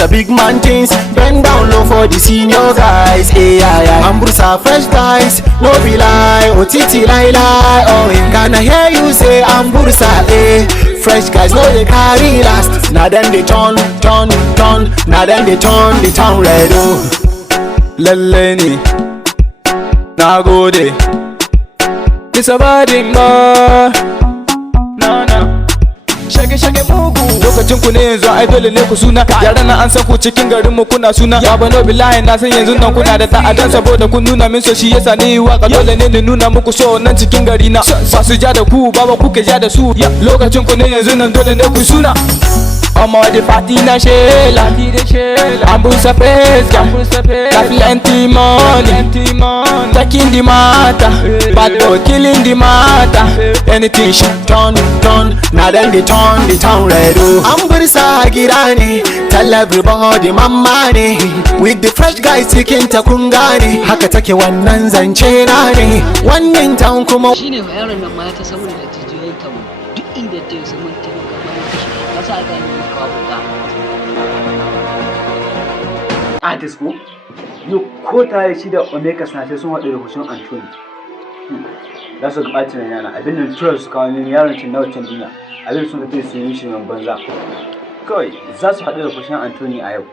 Ambursa big man things, bend down low for the senior guys. Ambursa fresh guys, no be lie, otiti lie. Oh, can I hear you say Ambursa, fresh guys, no they carry last. Now then they turn. Now then they turn the town red. Oh, Leleni, Nagode. It's a bad boy. No. Shage mugu. Lokacin ku ne yanzu ai dole ne ku suna. Yaran nan an san ku cikin garin mu kuna suna. Ya bano billahi na san yanzu nan kuna da ta'adan saboda kun nuna min so shi yasa ni waka dole ne ni nuna muku so nan cikin gari na. Ba su ja da ku baba kuke ja da su. Lokacin ku ne yanzu nan dole ne ku suna. Omo the party na shela, Ambursa face, got plenty money, taking the matter, bad boy killing the matter. Anything shit turn, now then they turn the town red. Ambursa girani, tell everybody mama ne, with the fresh guys taking takungani. Haka take wannan zance na ne, wannan town kuma. Shine yaron nan ma ta saboda da jijiyoyin kamu, duk inda ta yi zaman ta kasa ga ni. Artist ko? Yau ko tare shi da Omega suna sai sun haɗu da hushin Anthony. Za su ga ɓacin yana abin da tura su kawo ne yaron cin na wancan duniya. Abin sun tafi su yi shi mai banza. Kawai za su haɗu da hushin Anthony a yau.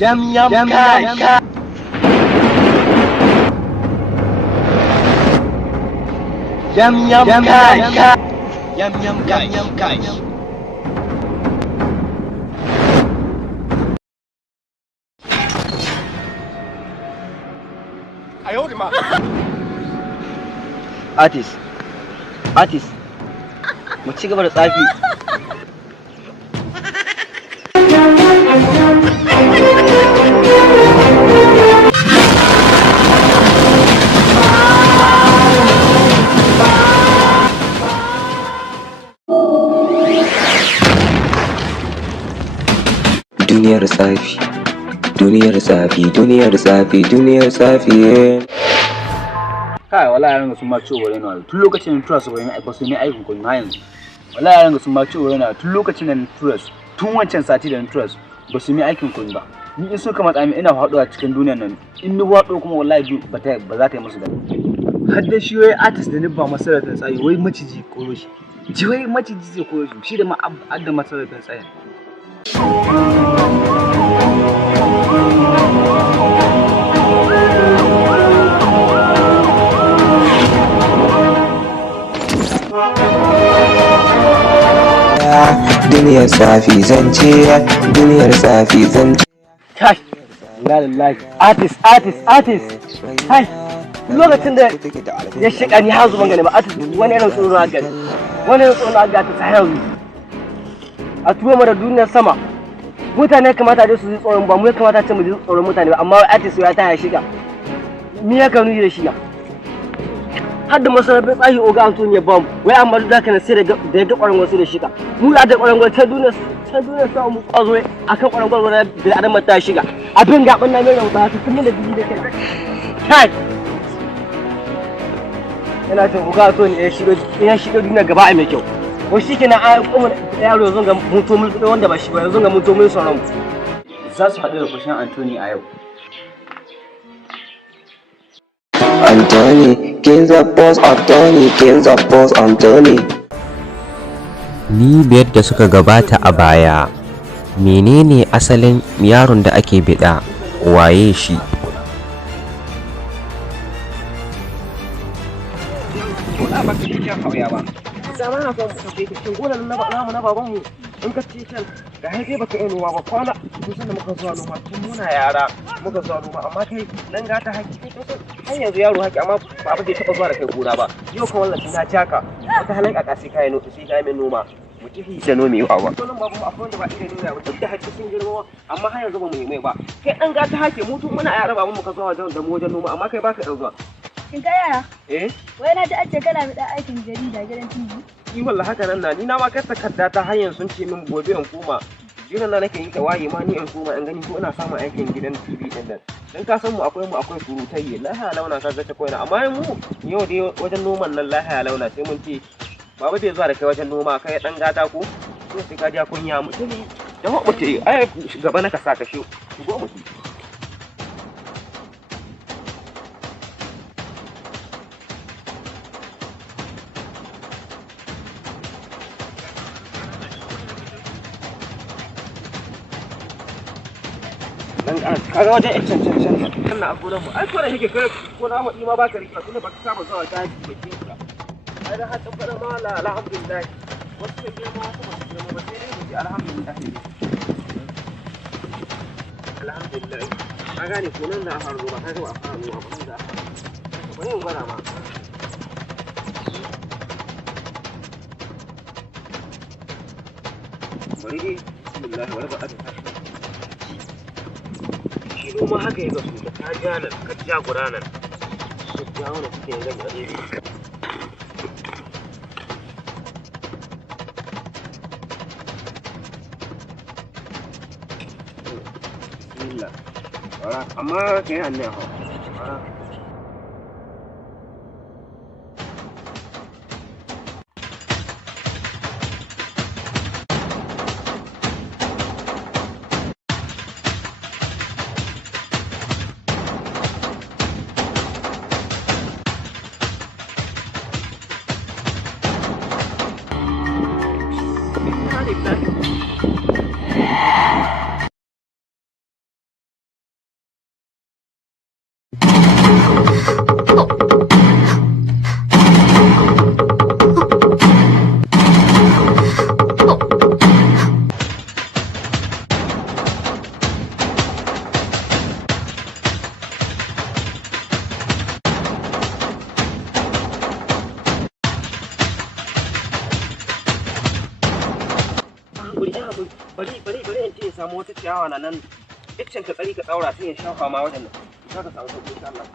Yam guys. Artist, mu ci gaba da tsafi. Duniyar tsafi. Kai wallahi yaran sun ma ciwo na tun lokacin da tura su bayan aika su ne aikin kun ha yanzu. Wallahi yaran sun ma ciwo na tun lokacin da tura su tun wancan sati da tura su ba su yi aikin kun ba. Ni in suka matsa min ina faɗuwa cikin duniyar nan. In ni faɗo kuma wallahi ba za ta yi musu da. Har da shi wai artist da ni ba masarautar tsayi wai maciji koro shi. Ji wai maciji zai koro shi da ma adda masarautar tsayin. Duniyar tsafi zance. Kai, lallahi. Artist. Kai, lokacin da ya shiga ni har zuban gani ba artist wani irin tsoro a gani. Wani irin tsoro a gani ta yanzu. A tuwo mu da duniyar sama. Mutane kamata dai su ji tsoron ba mu ya kamata ce mu ji tsoron mutane ba amma artist ya ta shiga. Ni ya kanu da shi ya. Har da masarabin tsayi oga Anthony Bomb wai amma duk haka ne sai da ya ga ƙwarin wasu da shiga mu da ƙwarin ta duniya sa mu kwazo akan ƙwarin da adam ta shiga abin gaban na mai rawa ta tun da biji da kai ina jin oga Anthony ya shiga duniya gaba a mai kyau ko shikenan a kuma yaro yanzu ga mutum wanda ba shi ba yanzu ga mutum mai sauran za su haɗu da kushin Anthony a yau. Anthony, Kings of Boss Anthony. Ni biyar da suka gabata a baya, menene asalin yaron da ake bida, waye shi? Zamana fa mu tafi cikin gonan na babanmu in ka ci can da haife baka yi noma ba kwana kusan da muka zuwa noma tun muna yara muka zuwa noma amma kai dan gata haki kai har yanzu yaro haki amma babu bai taba zuwa da kai gona ba yau kan wallahi na jaka wata halin kaka sai kai mai noma mu tafi da nomi yawa kullum babu mu akwai wanda ba iya nuna ba duk da haki sun girma amma har yanzu ba mu yi mai ba kai dan gata haki mu tun muna yara babu muka zuwa da mu wajen noma amma kai baka dan zuwa kin ga yaya wai na ji ace kana da aikin jarida gidan TV ni wallahi haka nan na ni na ma kai takarda ta hanyar sun ce min gobe in koma jiran na nake yi ta waye ma ni in koma in gani ko ina samun aikin gidan TV din nan dan ka san mu akwai surutai lahiya launa ka zata koina amma mu yau dai wajen noman nan lahiya launa sai mun ce baba bai zuwa da kai wajen noma kai dan gata ko sai ka ja kunya mutum da mutum ai gaba na ka sa ka shigo mutum kaga wajen can na a gonan mu ai ko da yake kai ko na hudi ma baka rika tunda baka saba zuwa daji da ke ka ai da hadin fara ma la alhamdulillah wasu ke girma wasu ba su girma ba sai dai mu ji alhamdulillah alhamdulillah ka gane ko nan da fara ruwa kaga ba a fara ruwa ba nan da bari mu gwada ma bari bismillah wala ba a ta kuma haka ya gasu da ka ja nan ka ja guda nan ka ja wani suke yin gaba ɗaya bismillah amma ka yi hannun hau bari in ce ya samu wata ciyawa na nan iccen ka tsari ka tsaura sai ya shafa ma wajen nan za ka samu sauƙi insha Allah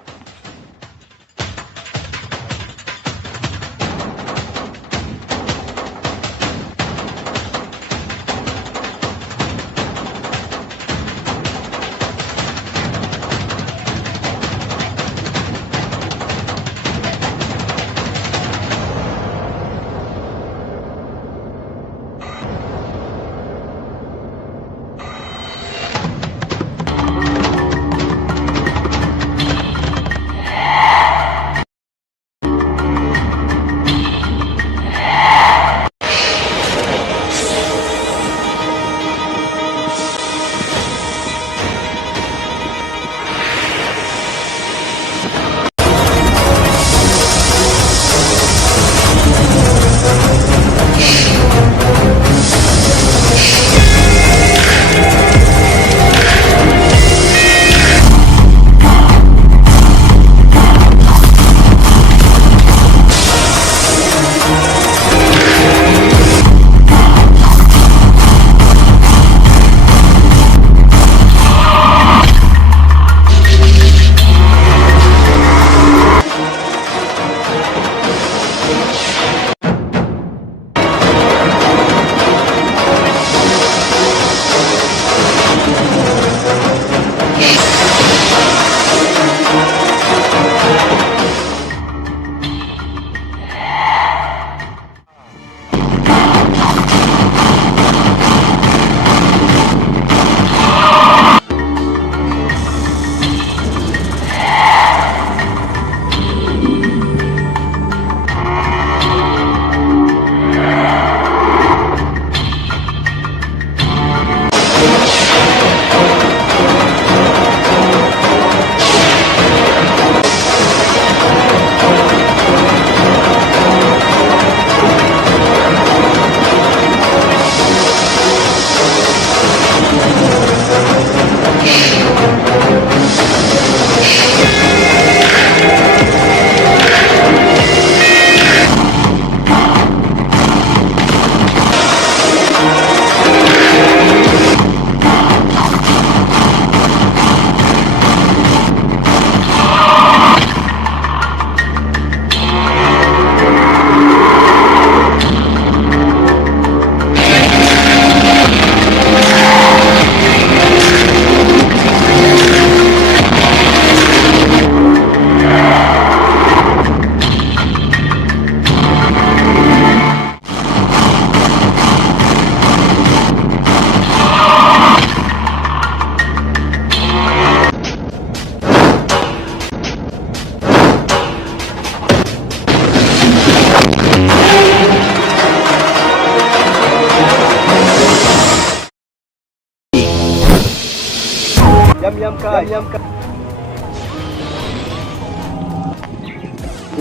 yam ka ya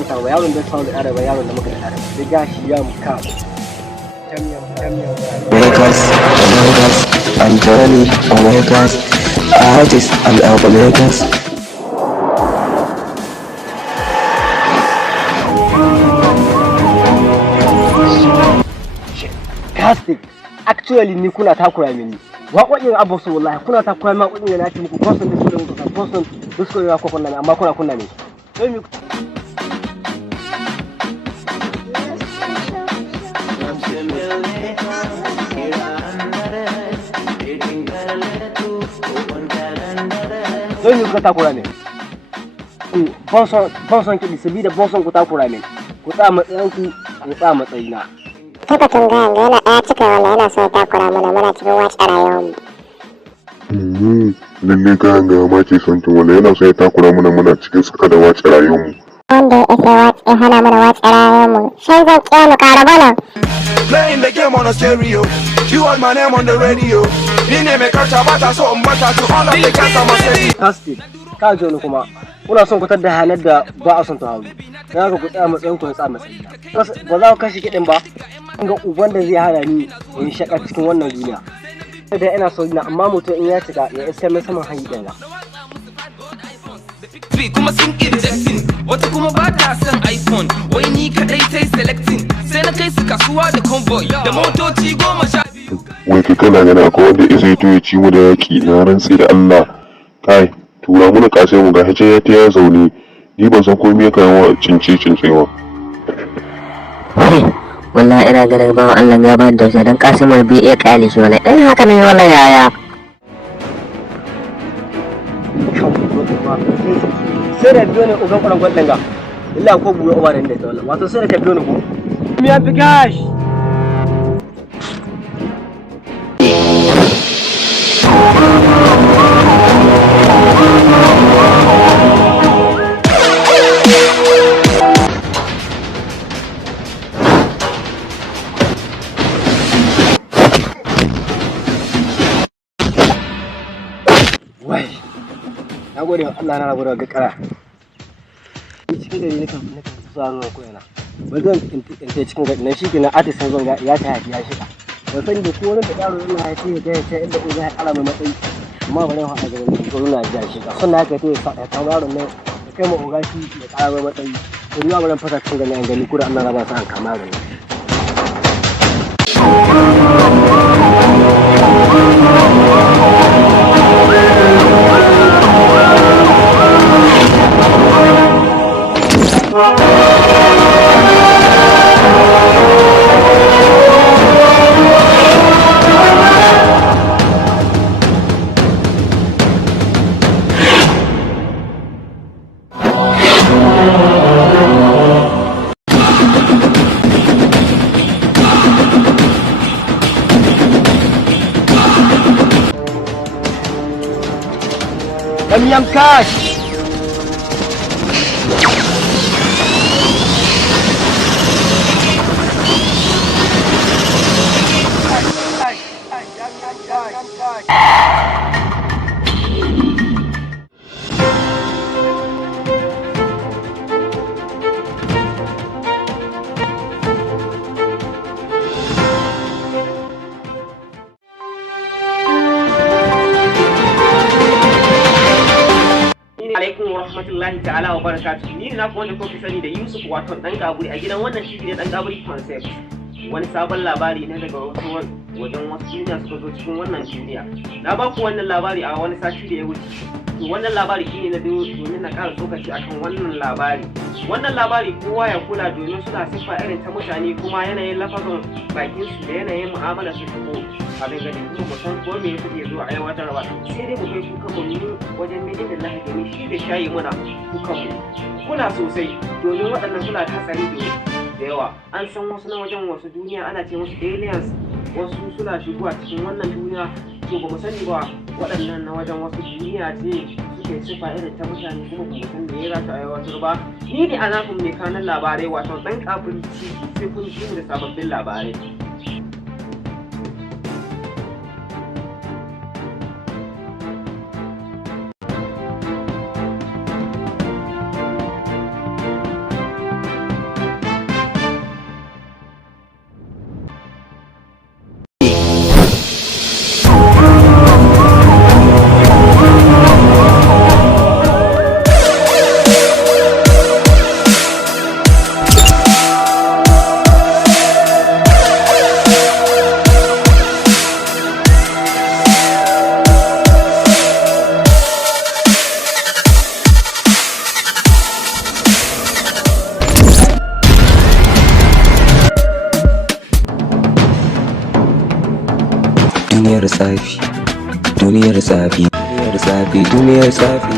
ta wa yaron da sound araba yaron da muka da araba da gashi yam ka Vegas, Anthony, Vegas, artists and Vegas. Fantastic. Actually ni kuna takura mini. Waƙoƙin Abu su wallahi kuna takura ma waƙoƙin na ci muku person da su da muku person da su ya ko kunna amma kuna kunna ne. Sai mi Sai mi ku takura ne. Bonson ki sabida bonson ku takura ne. Ku tsaya matsayin ku tsaya matsayina. Kaka tunga ga yana ɗaya cika wanda yana so takura mana muna cikin wace rayuwarmu. Lalle ka ga ma ce son tun wanda yana so ya takura mana muna cikin saka da wace rayuwarmu. Wanda ya hana mana wace rayuwarmu sai zan ƙiya mu ƙara bana. Playing the game on a stereo, you want my name on the radio. Ni ne mai karta ba ta so in bata to all of the cats on my city. Fantastic. Ka ji wani kuma kuna son ku tada hanar da ba a son ta hawo. Na ga ku tsaya matsayin ku tsaya matsayin. Ba za ku kashe kiɗin ba. Ga uban da zai hana ni in shaka cikin wannan duniya. Da ina so ina amma mutum in ya cika ya isa mai saman hanyar ɗaya. Kuma sun rejecting wata kuma ba ta son iPhone wai ni kadai ta yi selecting sai na kai su kasuwa da convoy da motoci 12. Wai kai kana gana akwai wanda ya zai to ya ci mu da yaƙi na rantsi da Allah. Kai tura mu da kasai mu ga hace ya ta zaune ni ban san komai kan wa cincewa. Wallahi ina ganin bawa Allah ya ba da dan Kasimul bi ya kale shi wallahi dan haka ne wallahi yaya. Sai da biyo ne ugan kwanan gwadon ga. Illa ko buwa uba da inda ta wallahi. Wato sai da ka biyo ne ko. Miya fi gash. Na gode wa Allah na gode ga kara. Ni cikin gari ne kan zuwa ruwa ko yana. Ba zan in cikin gari na shi kenan artist zan ga ya ta ya shiga. Ba san da ko wani da yaro yana haifi ya ta inda ko zai ala mai matsayi. Amma bare ha a garin ko yana ya shiga. Sannan haka to ya kawo yaron nan ya kai mu ogashi ya kara mai matsayi. To ni ba bare fasa cikin gari an gani ko da Allah na ba sa an kama gani. Yam cash. alaikum wa rahmatullahi ta'ala wa barakatuh. Ni na ku wanda kuka sani da Yusuf wato dan Gaburi a gidan wannan TV ne dan Gaburi concept. Wani sabon labari ne daga wajen wasu duniya suka zo cikin wannan duniya. Na ba ku wannan labari a wani sati da ya wuce. To wannan labari shine na domin na ƙara tsokaci akan wannan labari. Wannan labari kowa ya kula domin suna siffa irin ta mutane kuma yanayin lafazin bakin su da yanayin mu'amala su ko abin gani kuma mu san ko me yake zuwa aiwatar ba. Sai dai mu kai kuka mu wajen mijin da Allah gani shi da shayi muna kuka mu. Kuna sosai domin waɗannan suna hatsari da yawa. An san wasu na wajen wasu duniya ana ce musu aliens, wasu suna shigowa cikin wannan duniya to ba mu sani ba waɗannan na wajen wasu duniya ce suke sifa irin ta mutane kuma ba mu san me ya za ta aiwatar ba. Ni ne anafin mai kanan labarai wato ɗan kafin sai kun shi da sababbin labarai. duniyar tsafi, duniyar tsafi, duniyar tsafi, duniyar tsafi.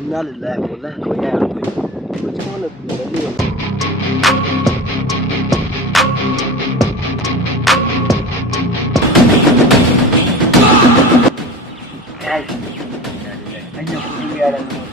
Inna lillahi wallahi kawai ya hankali. Ko cikin wannan tunani ne. Kai. Hanya kuɗi yaran nan.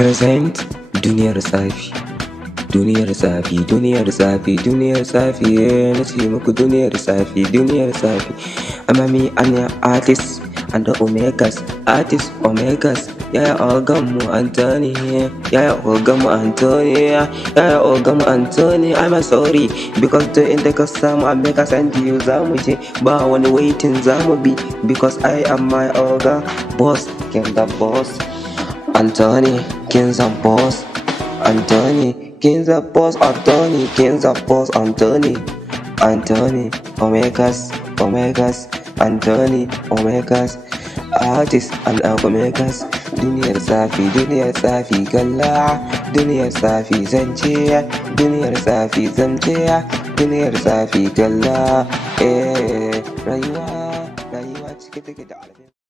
Present duniyar tsafi, duniyar tsafi, duniyar tsafi, duniyar tsafi, na ce muku duniyar tsafi, duniyar tsafi. Amami anya artist and the Omegas, artist Omegas. Yaya oganmu Anthony, yaya oganmu Anthony, yaya oganmu Anthony. I'm sorry because the inda ka samu Omega send you zamu je ba wani waiting zamu bi because I am my oga boss, king the boss. Anthony, Kings of Boss, Anthony, Kings of Boss, Anthony, Kings of Boss, Anthony, Anthony, Omegas, Omegas, Anthony, Omegas, artists and Omegas. Duniyar tsafi, duniyar tsafi, kalla, duniyar tsafi, zance, duniyar tsafi, zance, duniyar tsafi, kalla, rayuwa, rayuwa cike take da alheri.